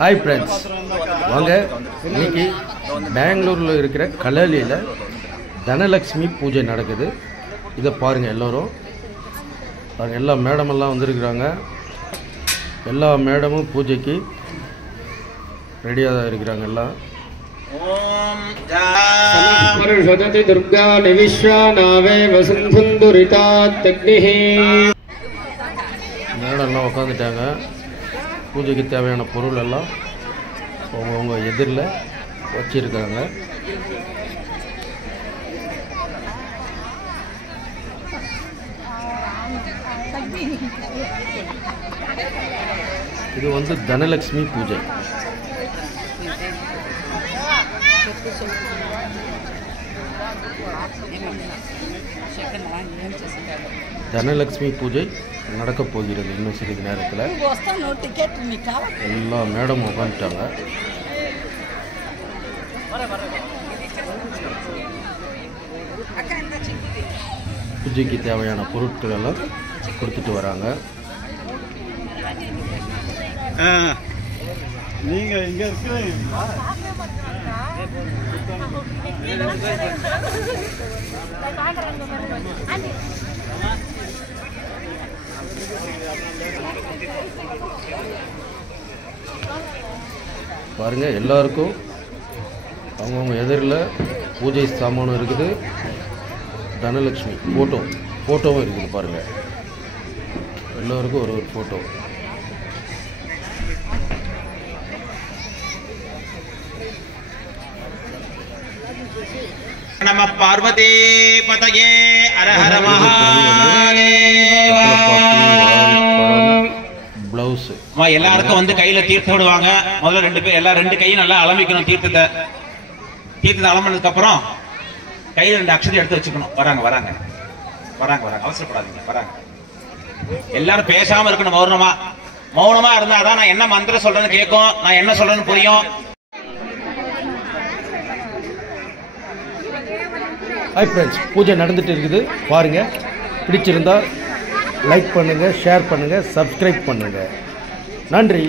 Hi friends, வாங்க இன்னைக்கு பெங்களூரில் இருக்கிற கலலியில் தனலக்ஷ்மி பூஜை நடக்குது. இதை பாருங்கள் எல்லோரும். பாருங்கள், எல்லா மேடமெல்லாம் வந்திருக்கிறாங்க. எல்லா மேடமும் பூஜைக்கு ரெடியாக தான் இருக்கிறாங்க. எல்லாம் சரஸ்வதி துர்கா நிவிஸ்வானாவே வசந்துரிதாத்யக்னிஹி. மேடம்லாம் உட்காந்துட்டாங்க. பூஜைக்கு தேவையான பொருள் எல்லாம் அவங்கவுங்க எதிரில் வச்சிருக்காங்க. இது வந்து தனலக்ஷ்மி பூஜை. தனலக்ஷ்மி பூஜை நடக்கப் போகிறது இன்னும் சிறிது நேரத்தில். எல்லா மேடம் உட்காந்துட்டாங்க. பூஜைக்கு தேவையான பொருட்கள் எல்லாம் கொடுத்துட்டு வராங்க. நீங்க இங்க இருக்கிறீங்களா? பாருங்க, எல்லாருக்கும் அவங்கவுங்க எதிரில் பூஜை சாமானும் இருக்குது. தனலக்ஷ்மி ஃபோட்டோவும் இருக்குது. பாருங்கள், எல்லோருக்கும் ஒரு ஃபோட்டோ. நம பார்வதி பதயே அரஹர மகாதேவ. பிளவுஸ் எல்லாருக்கும் வந்து கையில தீர்த்தம் விடுவாங்க. முதல்ல ரெண்டு கையும் நல்லா அலம்பிக்கணும். தீர்த்தத்தை அலம்பினதுக்கு அப்புறம் கையில 2 அக்ஷதை எடுத்து வச்சுக்கணும். வராங்க அவசரப்படாதீங்க. வராங்க. எல்லாரும் பேசாம இருக்கணும். மௌனமா இருந்தாதான் நான் என்ன மந்திரம் சொல்றேன்னு கேட்கும், நான் என்ன சொல்றேன்னு புரியும். ஹாய் ஃப்ரெண்ட்ஸ், பூஜை நடந்துட்டு இருக்குது. பாருங்கள், பிடிச்சிருந்தா லைக் பண்ணுங்கள், ஷேர் பண்ணுங்கள், சப்ஸ்கிரைப் பண்ணுங்கள். நன்றி.